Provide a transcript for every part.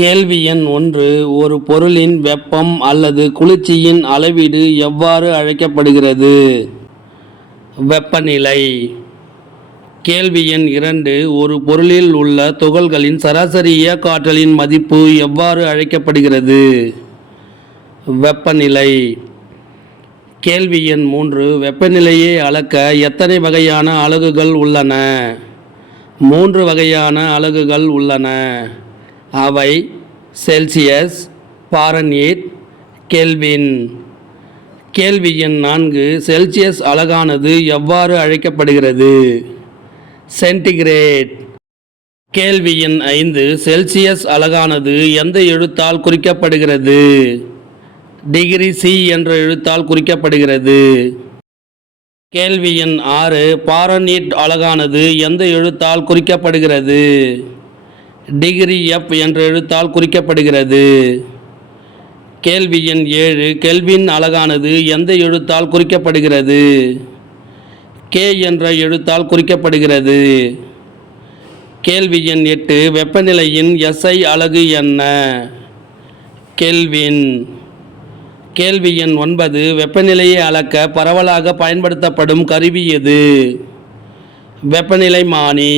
கேள்வி எண் 1. ஒரு பொருளின் வெப்பம் அல்லது குளிர்ச்சியின் அளவீடு எவ்வாறு அழைக்கப்படுகிறது? வெப்பநிலை. கேள்வி எண் 2. ஒரு பொருளில் உள்ள துகள்களின் சராசரி இயக்க ஆற்றலின் மதிப்பு எவ்வாறு அழைக்கப்படுகிறது? வெப்பநிலை. கேள்வி எண் 3. வெப்பநிலையை அளக்க எத்தனை வகையான அலகுகள் உள்ளன? 3 வகையான அலகுகள் உள்ளன. அவை செல்சியஸ், ஃபாரன்ஹீட், கெல்வின். கேள்வி எண் 4. செல்சியஸ் அலகானது எவ்வாறு அழைக்கப்படுகிறது? சென்டிகிரேட். கேள்வி எண் 5. செல்சியஸ் அலகானது எந்த எழுத்தால் குறிக்கப்படுகிறது? டிகிரி சி என்ற எழுத்தால் குறிக்கப்படுகிறது. கேள்வி எண் 6. ஃபாரன்ஹீட் அலகானது எந்த எழுத்தால் குறிக்கப்படுகிறது? டிகிரி எஃப் என்ற எழுத்தால் குறிக்கப்படுகிறது. கேள்வி எண் 7. கெல்வின் அலகானது எந்த எழுத்தால் குறிக்கப்படுகிறது? கே என்ற எழுத்தால் குறிக்கப்படுகிறது. கேள்வி எண் 8. வெப்பநிலையின் எஸ்ஐ அலகு என்ன? கெல்வின். கேள்வி எண் 9. வெப்பநிலையை அளக்க பரவலாக பயன்படுத்தப்படும் கருவி எது? வெப்பநிலைமானி.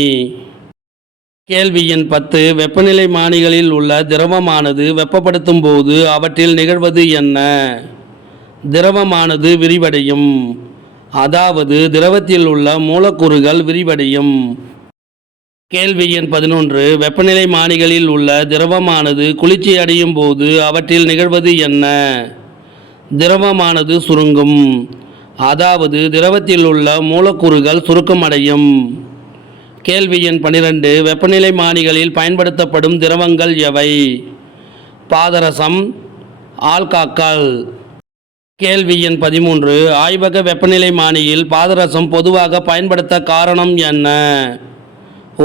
கேள்வி எண் 10. வெப்பநிலைமானிகளில் உள்ள திரவமானது வெப்பப்படுத்தும் போது அவற்றில் நிகழ்வது என்ன? திரவமானது விரிவடையும், அதாவது திரவத்தில் உள்ள மூலக்கூறுகள் விரிவடையும். கேள்வி எண் 11. வெப்பநிலைமானிகளில் உள்ள திரவமானது குளிர்ச்சி அடையும் போது அவற்றில் நிகழ்வது என்ன? திரவமானது சுருங்கும், அதாவது திரவத்தில் உள்ள மூலக்கூறுகள் சுருக்கமடையும். கேள்வி எண் 12. வெப்பநிலைமானிகளில் பயன்படுத்தப்படும் திரவங்கள் எவை? பாதரசம், ஆல்கஹால். கேள்வி எண் 13. ஆய்வக வெப்பநிலைமானியில் பாதரசம் பொதுவாக பயன்படுத்த காரணம் என்ன?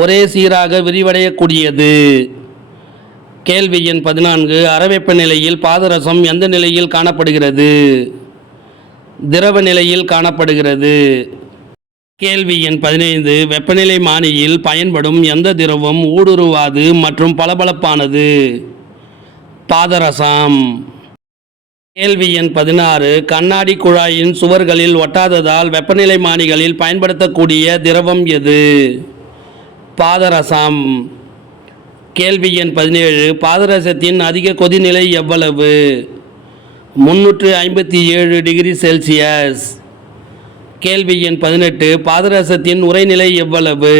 ஒரே சீராக விரிவடையக்கூடியது. கேள்வி எண் 14. அறைவெப்பநிலையில் பாதரசம் எந்த நிலையில் காணப்படுகிறது? திரவ நிலையில் காணப்படுகிறது. கேள்வி எண் 15. வெப்பநிலைமானியில் பயன்படும் எந்த திரவம் ஊடுருவாது மற்றும் பளபளப்பானது? பாதரசம். கேள்வி எண் 16. கண்ணாடி குழாயின் சுவர்களில் ஒட்டாததால் வெப்பநிலைமானிகளில் பயன்படுத்தக்கூடிய திரவம் எது? பாதரசம். கேள்வி எண் 17. பாதரசத்தின் அதிக கொதிநிலை எவ்வளவு? 357 டிகிரி செல்சியஸ். கேள்வி எண் 18. பாதரசத்தின் உறைநிலை எவ்வளவு?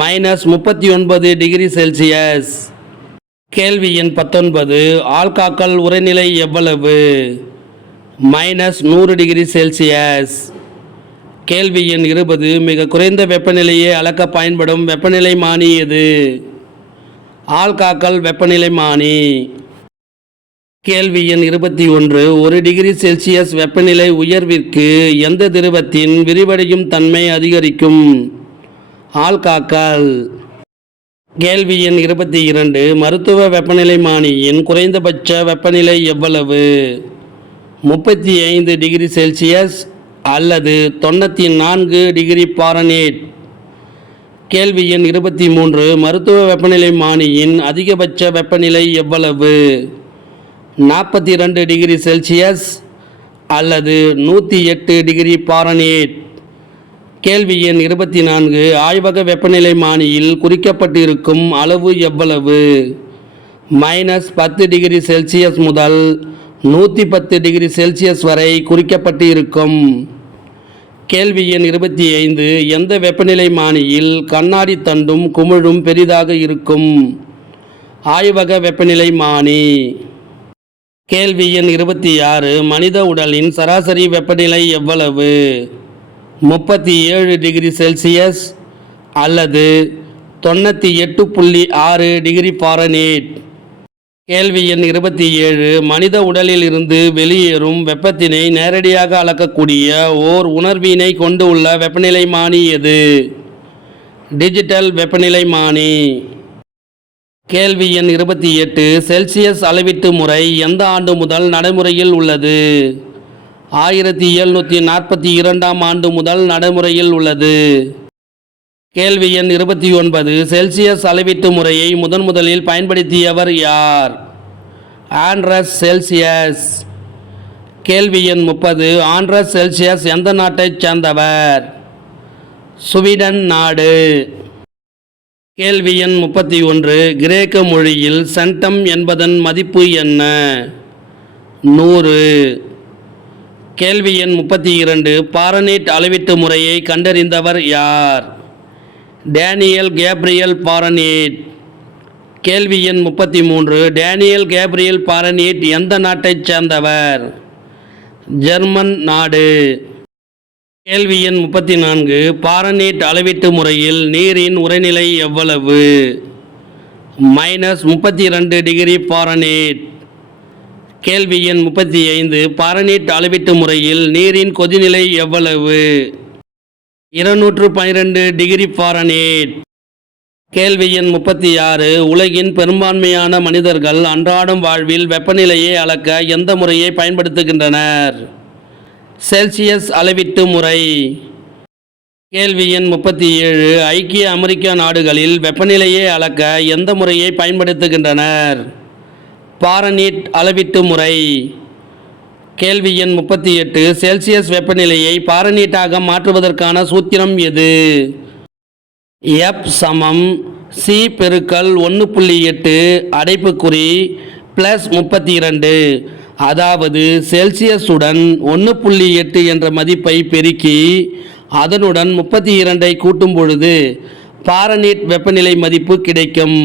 -39 டிகிரி செல்சியஸ். கேள்வி எண் 19. ஆல்கஹால் உறைநிலை எவ்வளவு? -100 டிகிரி செல்சியஸ். கேள்வி எண் 20. மிக குறைந்த வெப்பநிலையை அளக்க பயன்படும் வெப்பநிலைமானி எது? ஆல்கஹால் வெப்பநிலைமானி. கேள்வி எண் 21. 1 டிகிரி செல்சியஸ் வெப்பநிலை உயர்விற்கு எந்த திரவத்தின் விரிவடையும் தன்மை அதிகரிக்கும்? ஆல்கஹால். கேள்வி எண் 22. மருத்துவ வெப்பநிலைமானியின் குறைந்தபட்ச வெப்பநிலை எவ்வளவு? 35 டிகிரி செல்சியஸ் அல்லது 94 டிகிரி ஃபாரன்ஹீட். கேள்வி எண் 23. மருத்துவ வெப்பநிலைமானியின் அதிகபட்ச வெப்பநிலை எவ்வளவு? 42 டிகிரி செல்சியஸ் அல்லது 108 டிகிரி ஃபாரன்ஹீட். கேள்வி எண் 24. ஆய்வக வெப்பநிலைமானியில் குறிக்கப்பட்டிருக்கும் அளவு எவ்வளவு? -10 டிகிரி செல்சியஸ் முதல் 110 டிகிரி செல்சியஸ் வரை குறிக்கப்பட்டு இருக்கும். கேள்வி எண் 25. எந்த வெப்பநிலைமானியில் கண்ணாடி தண்டும் குமிழும் பெரிதாக இருக்கும்? ஆய்வக வெப்பநிலைமானி. கேள்வி எண் 26. மனித உடலின் சராசரி வெப்பநிலை எவ்வளவு? 37 டிகிரி செல்சியஸ் அல்லது 98.6 டிகிரி ஃபாரன்ஹீட். கேள்வி எண் 27. மனித உடலில் இருந்து வெளியேறும் வெப்பத்தினை நேரடியாக அளக்கக்கூடிய ஓர் உணர்வினை கொண்டு உள்ள வெப்பநிலைமானி எது? டிஜிட்டல் வெப்பநிலைமானி. கேள்வி எண் 28. செல்சியஸ் அளவீட்டு முறை எந்த ஆண்டு முதல் நடைமுறையில் உள்ளது? 1742 ஆண்டு முதல் நடைமுறையில் உள்ளது. கேள்வி எண் 29 செல்சியஸ் அளவீட்டு முறையை முதலில் பயன்படுத்தியவர் யார்? Andres Celsius. கேள்வி எண் 30 ஆண்ட்ரஸ் செல்சியஸ் எந்த நாட்டைச் சேர்ந்தவர்? சுவீடன் நாடு. கேள்வி எண் 31 கிரேக்க மொழியில் சென்டம் என்பதன் மதிப்பு என்ன? 100. கேள்வி எண் 32 பாரனீட் அளவீட்டு முறையை கண்டறிந்தவர் யார்? Daniel Gabriel Fahrenheit. கேள்வி எண் 33 டேனியல் கேப்ரியல் பாரனீட் எந்த நாட்டைச் சேர்ந்தவர்? ஜெர்மன் நாடு. கேள்வி எண் 34 பாரனீட் அளவீட்டு முறையில் நீரின் உறைநிலை எவ்வளவு? -32 டிகிரி பாரனீட். கேள்வி எண் 35 பாரனீட் அளவீட்டு முறையில் நீரின் கொதிநிலை எவ்வளவு? 212 டிகிரி பாரனீட். கேள்வி எண் 36 உலகின் பெரும்பான்மையான மனிதர்கள் அன்றாடம் வாழ்வில் வெப்பநிலையை அளக்க எந்த முறையை பயன்படுத்துகின்றனர்? செல்சியஸ் அளவீட்டு முறை. கேள்வி எண் 37 ஐக்கிய அமெரிக்க நாடுகளில் வெப்பநிலையை அளக்க எந்த முறையை பயன்படுத்துகின்றனர்? பாரனீட் அளவீட்டு முறை. கேள்வி எண் 38 செல்சியஸ் வெப்பநிலையை பாரனீட்டாக மாற்றுவதற்கான சூத்திரம் எது? F = C × 1.8 அடைப்புக்குறி +32. அதாவது செல்சியஸுடன் 1.8 என்ற மதிப்பை பெருக்கி அதனுடன் 32ஐ கூட்டும் பொழுது பாரனீட் வெப்பநிலை மதிப்பு கிடைக்கும்.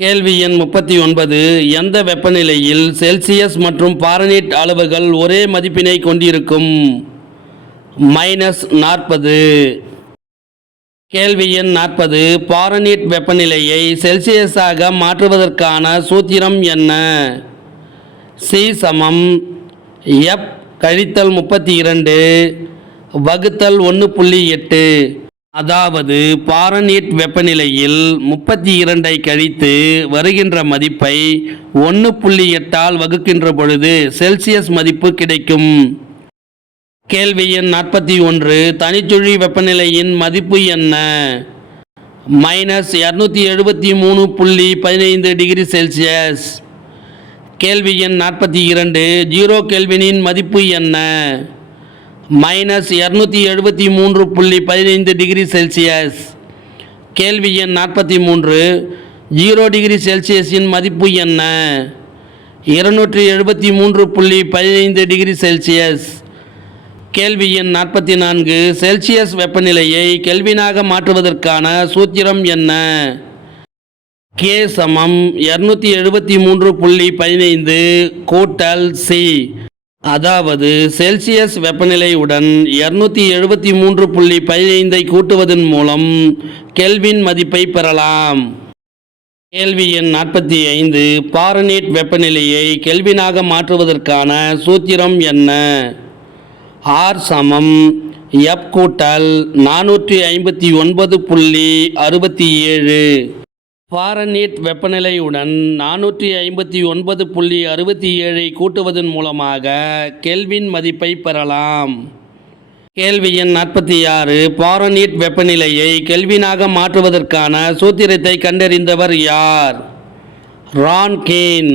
கேள்வி எண் 39 எந்த வெப்பநிலையில் செல்சியஸ் மற்றும் பாரனீட் அளவுகள் ஒரே மதிப்பினை கொண்டிருக்கும்? -40. கேள்வி எண் 40 பாரனீட் வெப்பநிலையை செல்சியஸாக மாற்றுவதற்கான சூத்திரம் என்ன? C = F - 32 / 1.8. அதாவது பாரனீட் வெப்பநிலையில் 32ஐ கழித்து வருகின்ற மதிப்பை 1.8 ஆல் வகுக்கின்ற பொழுது செல்சியஸ் மதிப்பு கிடைக்கும். கேள்வி எண் 41 தனிச்சுழி வெப்பநிலையின் மதிப்பு என்ன? -273.15 டிகிரி செல்சியஸ். கேள்வி எண் 42 0 கெல்வினின் மதிப்பு என்ன? -273.15 டிகிரி செல்சியஸ். கேள்வி எண் 43 0 டிகிரி செல்சியஸின் மதிப்பு என்ன? 273.15 டிகிரி செல்சியஸ். கேள்வி எண் 44 செல்சியஸ் வெப்பநிலையை கெல்வினாக மாற்றுவதற்கான சூத்திரம் என்ன? K = 273.15 + C. அதாவது செல்சியஸ் வெப்பநிலையுடன் 273.15ஐ கூட்டுவதன் மூலம் கெல்வின் மதிப்பை பெறலாம். கேள்வி எண் 45 பாரனீட் வெப்பநிலையை கெல்வினாக மாற்றுவதற்கான சூத்திரம் என்ன? R = F = 459.67. பாரனீட் வெப்பநிலையுடன் 459.67ஐ கூட்டுவதன் மூலமாக கெல்வின் மதிப்பை பெறலாம். கேள்வி எண் 46 பாரனீட் வெப்பநிலையை கெல்வினாக மாற்றுவதற்கான சூத்திரத்தை கண்டறிந்தவர் யார்? ரான்கின்.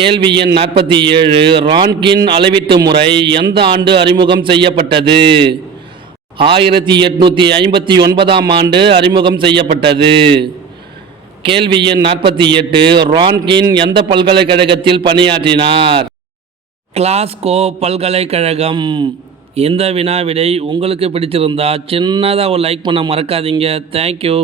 கேள்வி எண் 47 ரான்கின் அளவீட்டு முறை எந்த ஆண்டு அறிமுகம் செய்யப்பட்டது? 1859ஆம் ஆண்டு அறிமுகம் செய்யப்பட்டது. கேள்வி எண் 48 ரான்கின் எந்த பல்கலைக்கழகத்தில் பணியாற்றினார்? கிளாஸ்கோ பல்கலைக்கழகம். இந்த வினா விடை உங்களுக்கு பிடிச்சிருந்தா சின்னதாக ஒரு லைக் பண்ண மறக்காதீங்க. தேங்க்யூ.